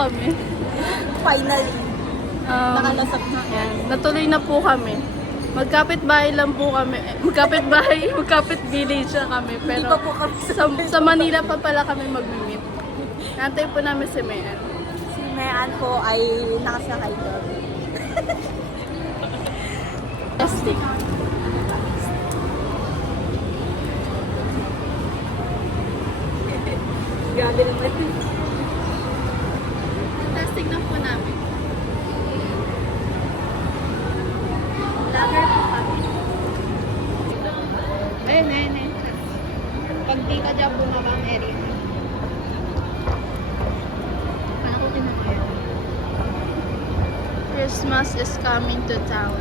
kami. Finally. Nakalasap na. Yan. Natuloy na po kami. Magkapit-bahay lang po kami. Magkapit-village na kami. Hindi Pero pa po kami sa Manila pa pala kami mag-meet. Nantay po namin si Mayan. Si Mayan po ay nakasakay doon. Testing. Grabe naman. Testing na po namin. Lager po kami. Ayun. Pag di ka dyan bumabang area. Paano ko tinakaya? Christmas is coming to town.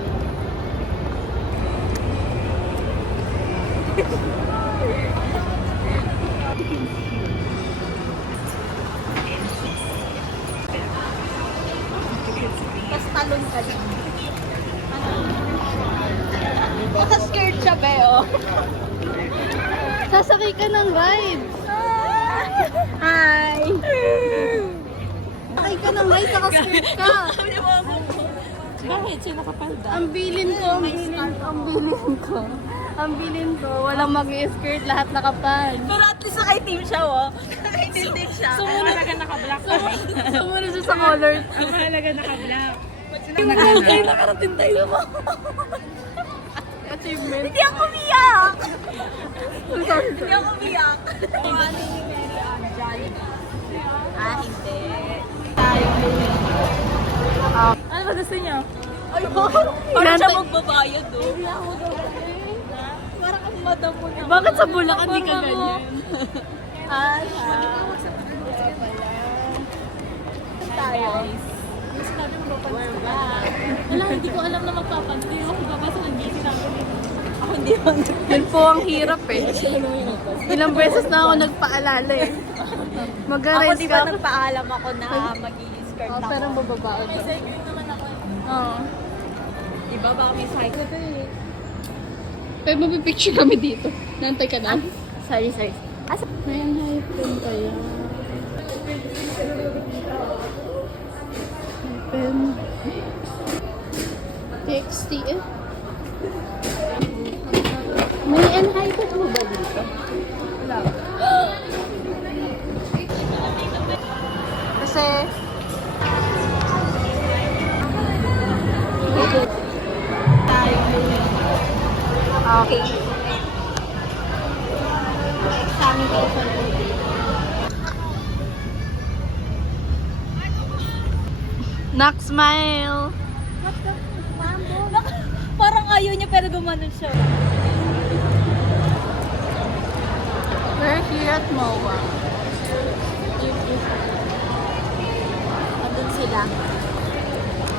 Tapos talon ka din. Naka-skirt siya, be, oh. Sasakay ka ng ride. Hi! Sakay ka ng ride, naka-skirt ka. Bakit? Sino ka palda? Ang bilin ko, walang mag-skirt, lahat nakapan. Pero at least naka-team siya, oh. Naka-team siya. Sumunod naka-black. Sumunod siya sa colors. Ang mahalaga naka-black. Tayo nakarating tayo mo. Achievement. Hindi ako umiyak! Sorry. Hindi ako umiyak. Hindi. Ano ba gusto niyo? Ay, parang siya magbabayad, oh. Parang ang madam mo naman. Bakit sa Bulacan di ka ganyan? Tayo. Wala, hindi ko alam na magpapansin. Hindi ako babasa ng GC namin. Ako hindi ako. Yun po ang hirap eh. Ilang beses na ako nagpaalala eh. Ako Mag-arise di ka. ba nagpaalam ako na mag-i-skirt Oh, ako. pero bababaon May ka. cycling naman ako. Oo. Di ba baka may cycle? Pero mapipicture kami dito. Nantay ka na. Sorry. Ayan, hyphen kaya. Hyphen. TXT eh. May unhyped mo ba dito? Wala. Kasi, Okay. Examination. Knock smile. Parang ayaw niya pero gumanon siya. We're here at MOA. Andun sila.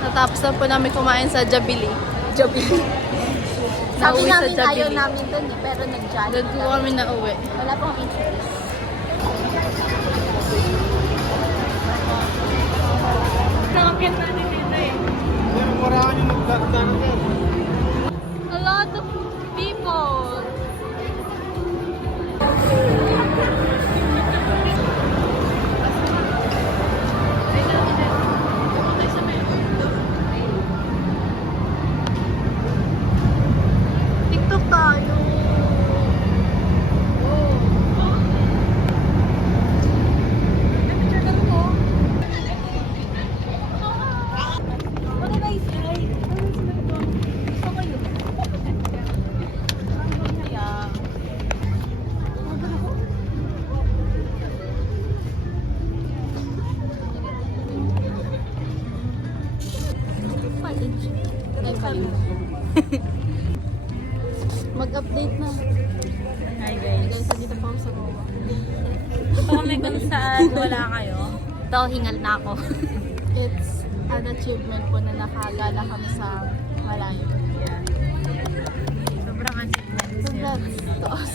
Natapos na po namin kumain sa Jabili. Sabi Nauwi sa namin ayaw Jabili. namin dun eh, pero nag-jolly. Doon po kami na uwi. Wala pang interest. Nakakit natin dito eh. A lot of people. TikTok tayo. Ano ba yung slide? Gusto ko yun. Yeah. Mag-update na. Hi guys. Guys, dito pa ako sa MOA. Kung may kung saan wala kayo. Ito, hingal na ako. It's an achievement po na nakagala kami sa malayo. Yeah. Sobrang achievements So niya. that's to us.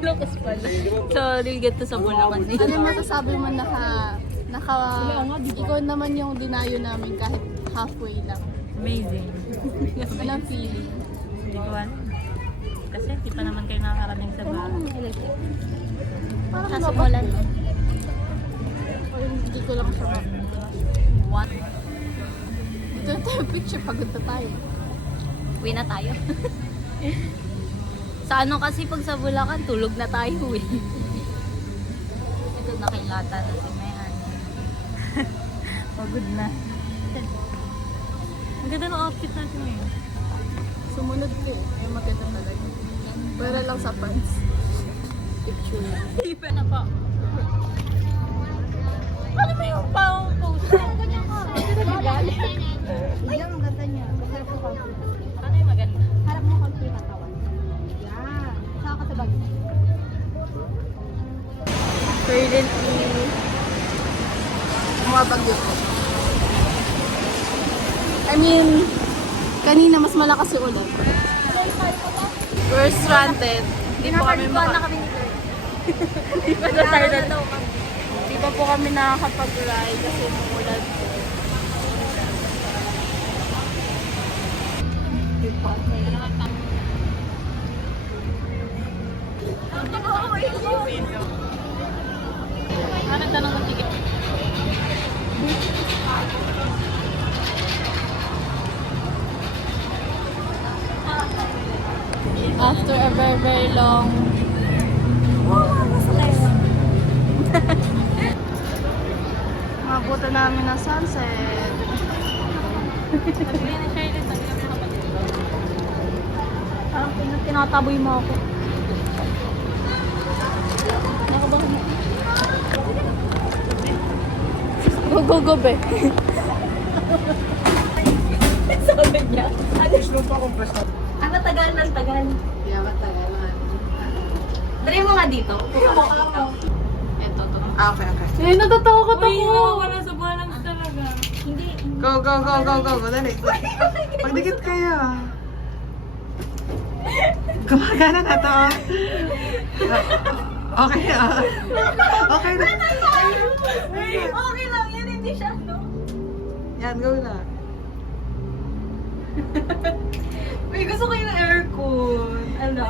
Lucas pala. So, we'll get to sa Bulacan din. Ano yung masasabi mo ikaw naman yung dinayo namin kahit halfway lang. Amazing. Anong feeling? Hindi ko alam. Kasi di pa naman kayo nakakarating sa bahay. Parang simulan. Or Hindi ko lang siya What? Dito na tayo picture, pagod na tayo. Uwi na tayo. Sa ano kasi pag sa Bulacan, tulog na tayo eh. Ito nakilata na si Mayan. Pagod na. Ang ganda ng outfit natin ngayon. Sumunod ko eh. Ay, maganda talaga. Para lang sa pants. Picture. Ipa na pa. Ano ba yung pang post? Ganyan ka. Yan, ang ganda niya. Masarap sa coffee. Ano yung maganda? Harap mo konti yung katawan. Yan. Saka ka sa bag. Currently, bumabagyo po. I mean, kanina mas malakas yung ulan. We're stranded. Hindi po kami Hindi pa na-started. Hindi pa po kami nakakapag-ride kasi umulan po. Ano tanong ng ticket? After a very, very long mabuta namin ng sunset. Sabi ni Shirley, sabi niya mga kapatid. Parang tinataboy mo ako. Nakabahan mo. Go, go, go, be. Sabi niya. Ano tagal ng tagal? Yeah, matagalan. Dali mo nga dito. Ito, to. Okay. Eh, natatakot ako. Wala sa balance talaga. Hindi. Go. Dali. Pagdikit kayo. Gumagana na to. Okay na. Okay na. Okay lang yan, hindi siya, no? Yan, go na. Uy, gusto ko yung aircon. Ano?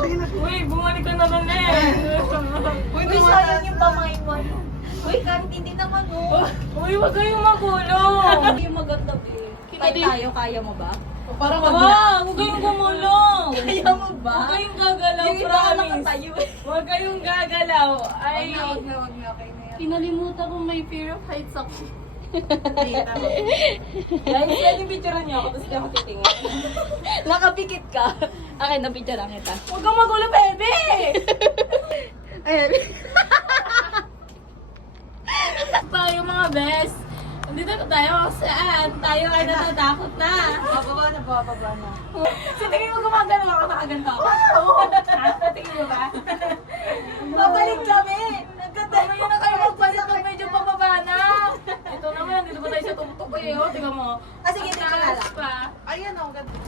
Okay na. Uy, bumalik ka na rin eh. Uy, sayang yung pamain mo. Uy, kahit hindi naman oh. Uy, wag kayong magulo. Hindi yung maganda eh. Kahit tayo, kaya mo ba? Parang Wag kayong gumulong. Kaya mo ba? Huwag kayong gagalaw, Yung iba promise. nakatayo eh. Huwag kayong gagalaw. Ay, Wag na. Okay na yan. Kinalimutan ko may fear of heights ako. guys, pwede picturean niyo ako, tapos di ako titingin. Nakapikit ka. Akin, na-picturean kita. Huwag kang magulo, baby! Ayan. Tayo mga best. Nandito na tayo kung saan. Tayo ay natatakot na. Bababa na. Sa tingin mo gumagano ako, nakaganto ako. Sa tingin mo ba? Babalik kami. Nagkatayo. Mamaya na kayo magbalik kung medyo pababa na. Ito naman, dito pa tayo sa tuktok eh. O, tingnan mo. Sige, picture na lang. Pa. Ayan o, ganda.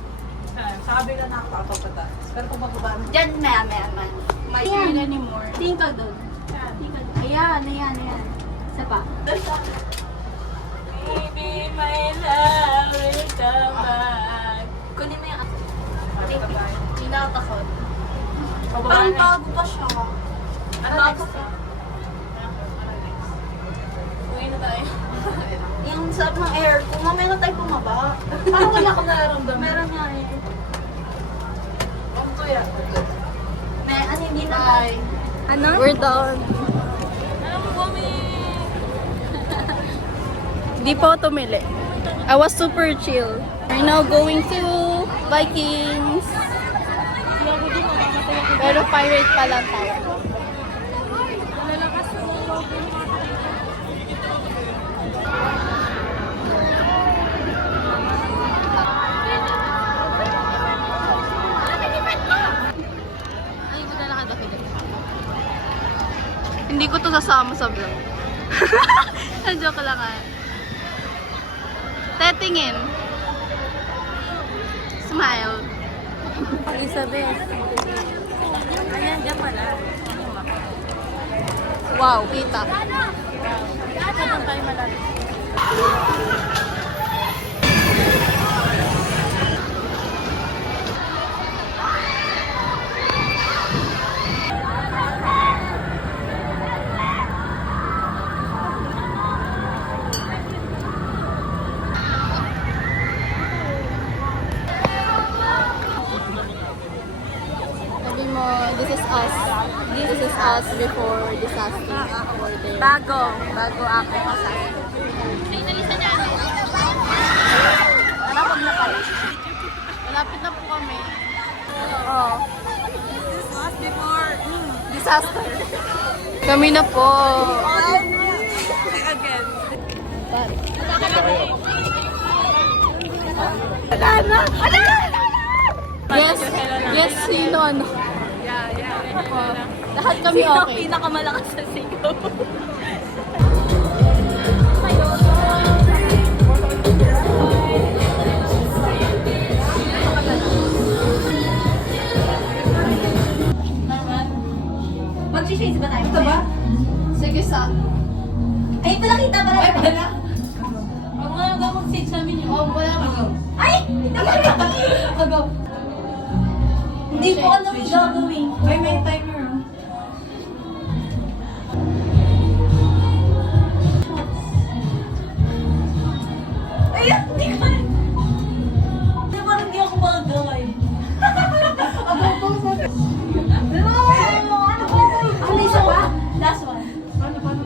Sabi na nakakapagpata. Pero kung bababa na. Diyan, maya. My fear anymore. Tingin ka doon. Ayan. Isa pa. Baby, my love will come back. Kunin mo yung ako. Tinatakot. Ang bago pa siya. Ang bago pa. Uwi na tayo. Yung sarap ng air, kung mamaya na tayo bumaba. Parang wala akong nararamdaman. Meron nga eh. Ang tuya. Ano, hindi na Bye. Ano? We're done. Alam mo, Bumi. Di po tumili. I was super chill. We're now going to Vikings. Pero pirate pa lang tayo. Ay, mo na nakadakit. Hindi ko to sasama sa vlog. Joke lang ah. Tetingin. Smile. Elizabeth. Ayan, dyan pala. Wow, kita. Saan tayo malalim? This is us. This is us before disaster. Bago ako kasama. Malapit na pala. Malapit na po kami. Oh. This is us before disaster. Kami na po. Again. Yes, sino ano? Lahat kami okay. Pinakamalakas sa sigaw. Mag-shades ba tayo? Ito ba? Sige, sa. Ay, pala kita pala. Ay, pala. Huwag mo lang mag-shades namin yun. Oh, wala ka. Ay! Agaw. Hindi ko alam yung gagawin. Ay, may timer. Ay, hindi ko alam. Hindi parang hindi ako magagawin. Agaw po. Ano ba? Ano isa ba? Last one. Paano?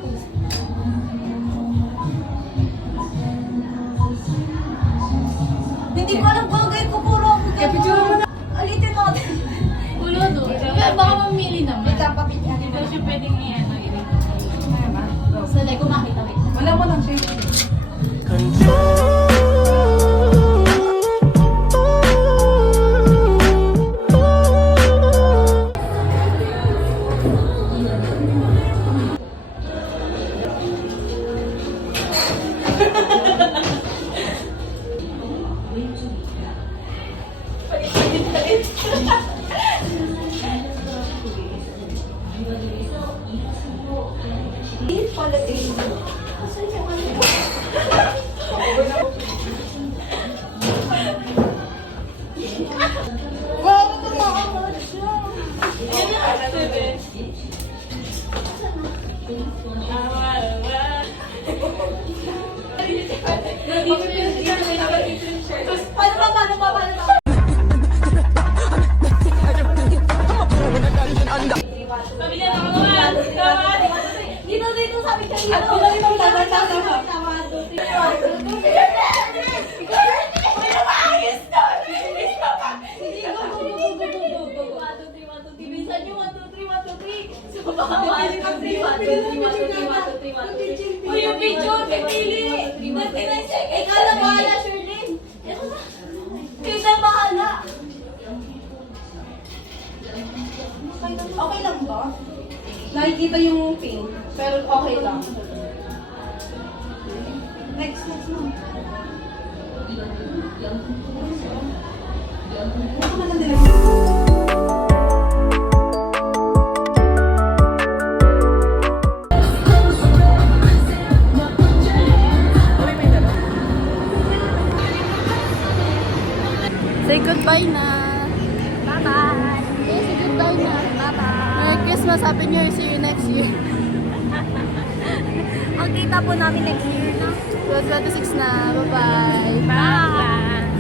Hindi ko alam gagawin ko, puro ako gagawin. Alitin natin. Ulo doon. Kaya baka mamili naman. Kapapit yan. Hindi daw siya pwedeng i-ano. Sanay ko makita. Wala mo lang siya. Paano ba? Pamilya na ako naman. Dito sabi kanina. Tama. Uy, yung video, pipili. Ikaw na bahala, Shirley. Ikaw na bahala. Okay lang ba? Nakikita yung pin, pero okay lang. Next na. Say goodbye na. Bye-bye. Say goodbye na. Bye-bye. Merry Christmas, Happy New Year. See you next year. Ang kita po namin next year na. 26 na. Bye-bye. Bye.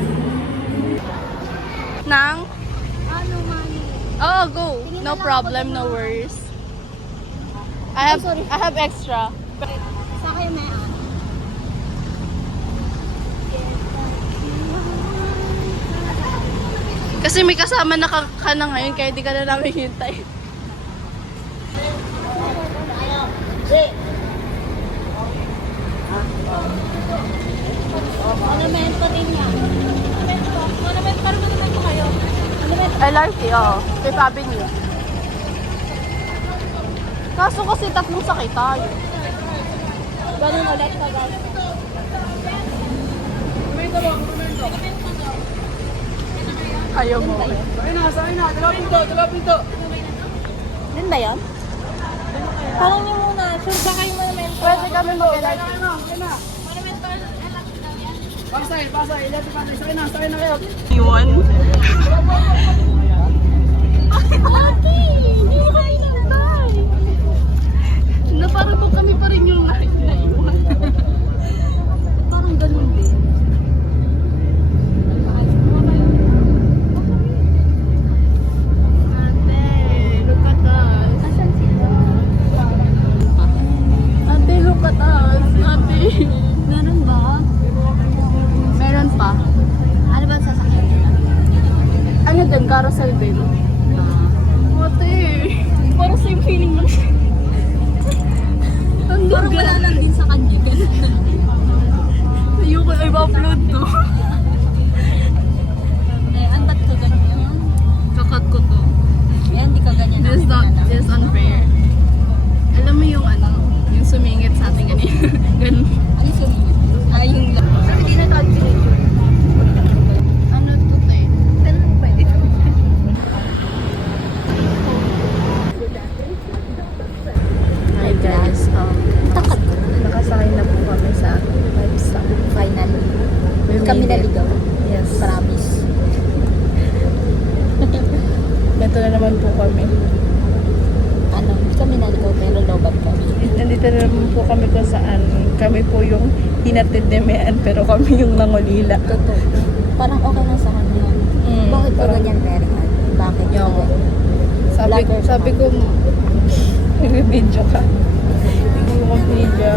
Nang? Ano man? Oh, go. No problem, no worries. I have extra. Sa kayo may Kasi may kasama na ka na ngayon, kaya di ka na namin hintay. Monumento din yan. Monumento kayo. LRT, oo. Fifth Avenue. Kaso kasi tatlong sakay tayo. Ganun ulit pa guys. Ayaw mo. Sa'yo na. Dalawa pinto. Din ba yan? Tanong niyo muna, sure ba kayo monumento? Pwede kami mag-LRT. Pasay. Sa'yo na kayo. Iwan. Ate! Hindi mo kayo nantay! Na parang doon kami pa rin yung naiwan. Parang ganun din. Ate, carousel din. Ate, parang same feeling lang siya. Ang Parang wala lang din sa kanya. Ganun na. Ayoko na i-upload to. Ang ba't ko ganyan? Kakat ko to. Hindi ka ganyan. This is unfair. Alam mo yung ano, yung sumingit sa ating ganyan. Ganun. Ano sumingit? Yung lang. Hindi na tayo ano to tayo? Ganun pwede. Hi guys, Takot ko. nakasakay na po kami sa livestock. Finally. We Kami made it. naligaw. Yes. Promise. Ito na naman po kami. Ano, kami naligaw pero lobat kami. Nandito na naman po kami kung saan. Kami po yung hinatid ni Mean, pero kami yung nangulila. Totoo. Parang okay lang sa kanya. Bakit ba parang- ganyan, Mary? Bakit ba Yung- ganyan? Sabi Vlogger ko, nag-video ka. Hindi ko video.